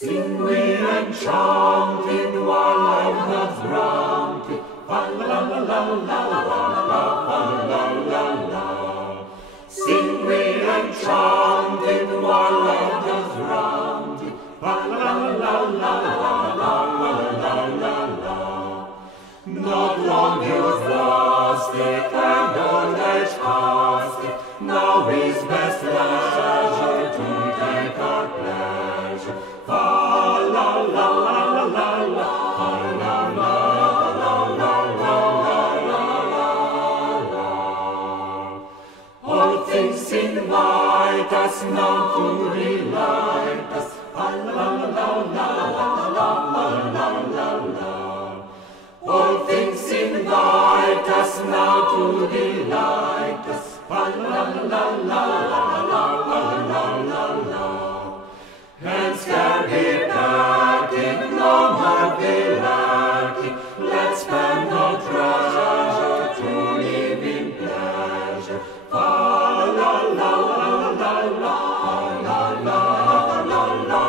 Sing we and chant in while life has granted. La la la la la la la la la. Sing we and chant in while life has granted. La la la la la la la la. Not long youth lost it and old age past it. Now is best leisure to take our pleasure. La la la la la la la la la. All things invite us now to delight us. La la la la la la la la. All things invite us now to delight us. La la la la la la la. Hands carry packing, no more be lacking. Let's spend our treasure to live in pleasure. La la la la la la la la la la la.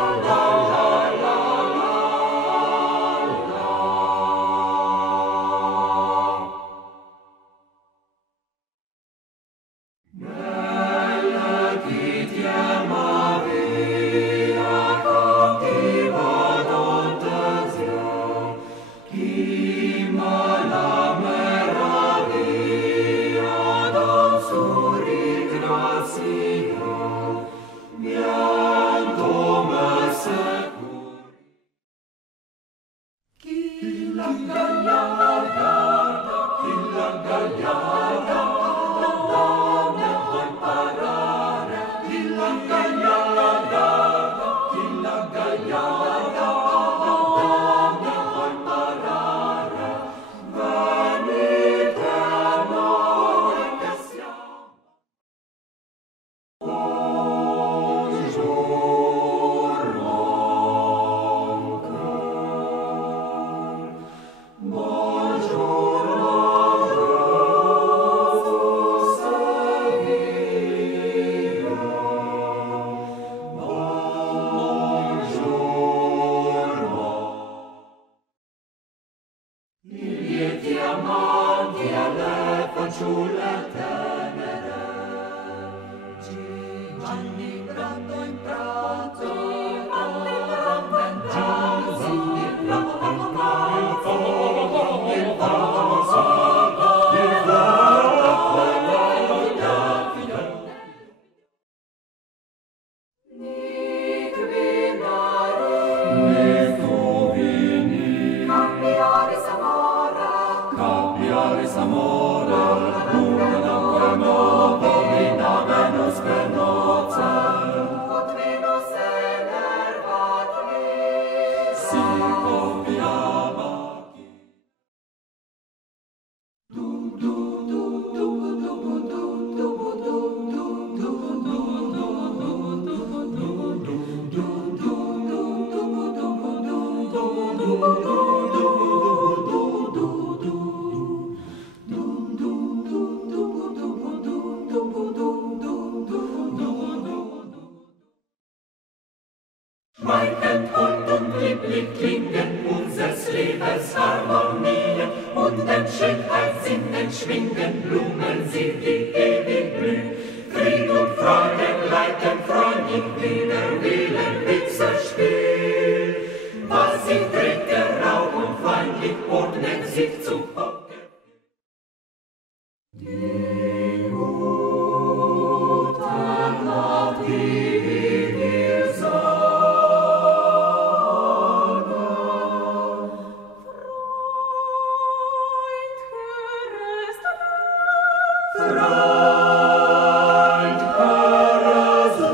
Mein Hand und lieblich klingen unseres Lebens Harmonien und in Schönheit Sinnen schwingen Blumen sie, die ewig blühen. Fried und Freude leiten Freundin wieder Willen mit so Spiel. Was sie trägt, der Rauch und feindlich ordnet sich zu Hocken. Die gute Nacht, die wir sagen. Freund, hörest du?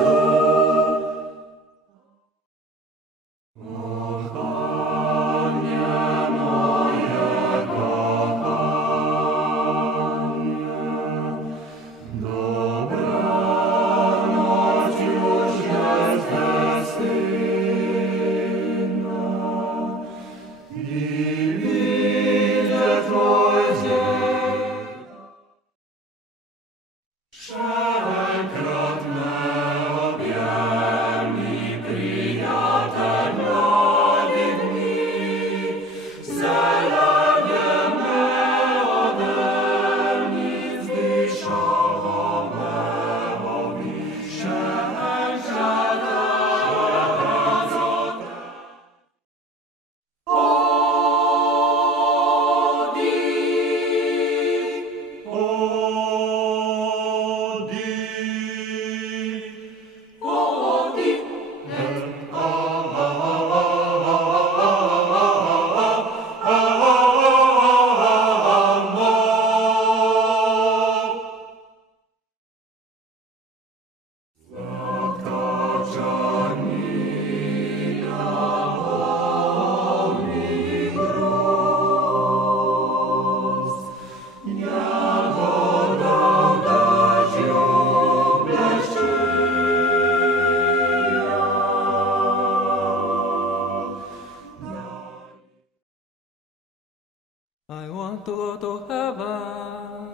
I want to go to heaven.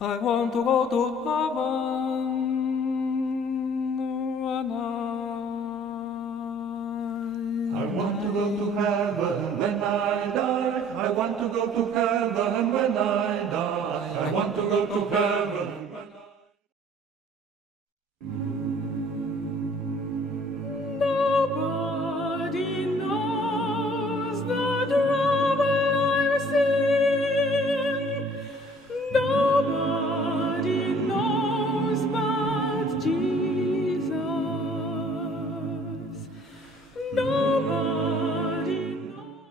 I want to go to heaven. I want to go to heaven when I die. I want to go to heaven when I die. I want to go to heaven when Nobody knows the trouble I've seen. Nobody knows but Jesus. Nobody knows.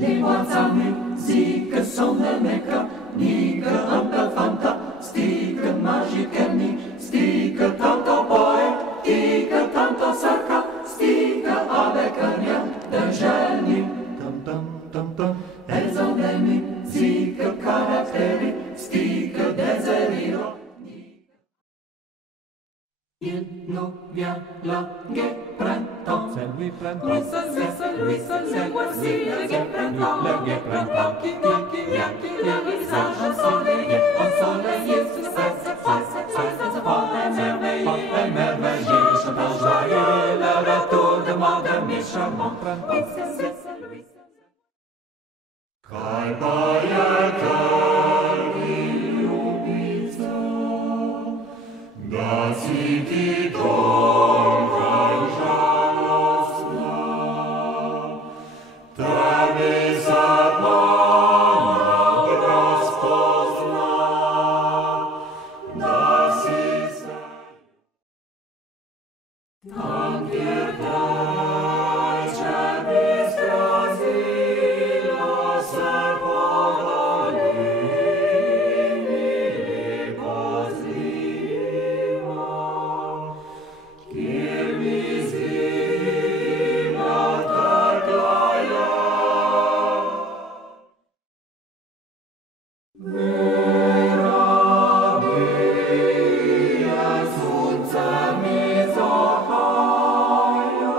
Leguanzame, zică somnemecă, nică amcă fanta, stică magicherni, stică tanto poe, stică tanto sarca, stică avecania, dăjelni, tam, elzondemi, zică caracteri, stică dezerio. Il nous vient le gai printemps. C'est lui printemps. Lui seul, voici le gai printemps. Le gai printemps. Qui vient, le visage ensoleillé sur sa Porte émerveillé, chantant joyeux, le retour de mon demi charmant printemps. Kai paietel iubița, da cititor kai žalostna, tebi se Panja rozpozna, da si se tam pierdaj, ciebie strazila se powoli, mi pozliwa, kier mi zima takaja. Mirabia sunce mi zahaja,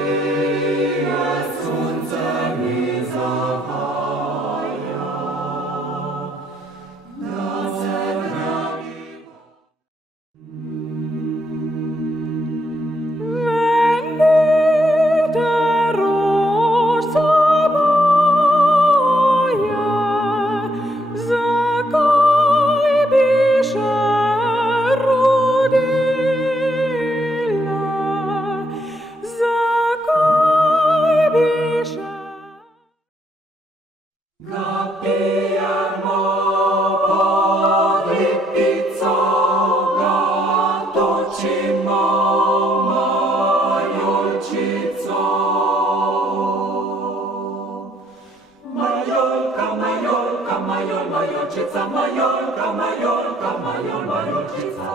Mirabia sunce mi zahaja, da se grabiva. Venite rosa moja, zakaj bi še rodila? Zakaj bi še? Ga pijemo pod lipico, ga točimo majolčico. Majolka, majolka, majolčica, majolka, majolčica.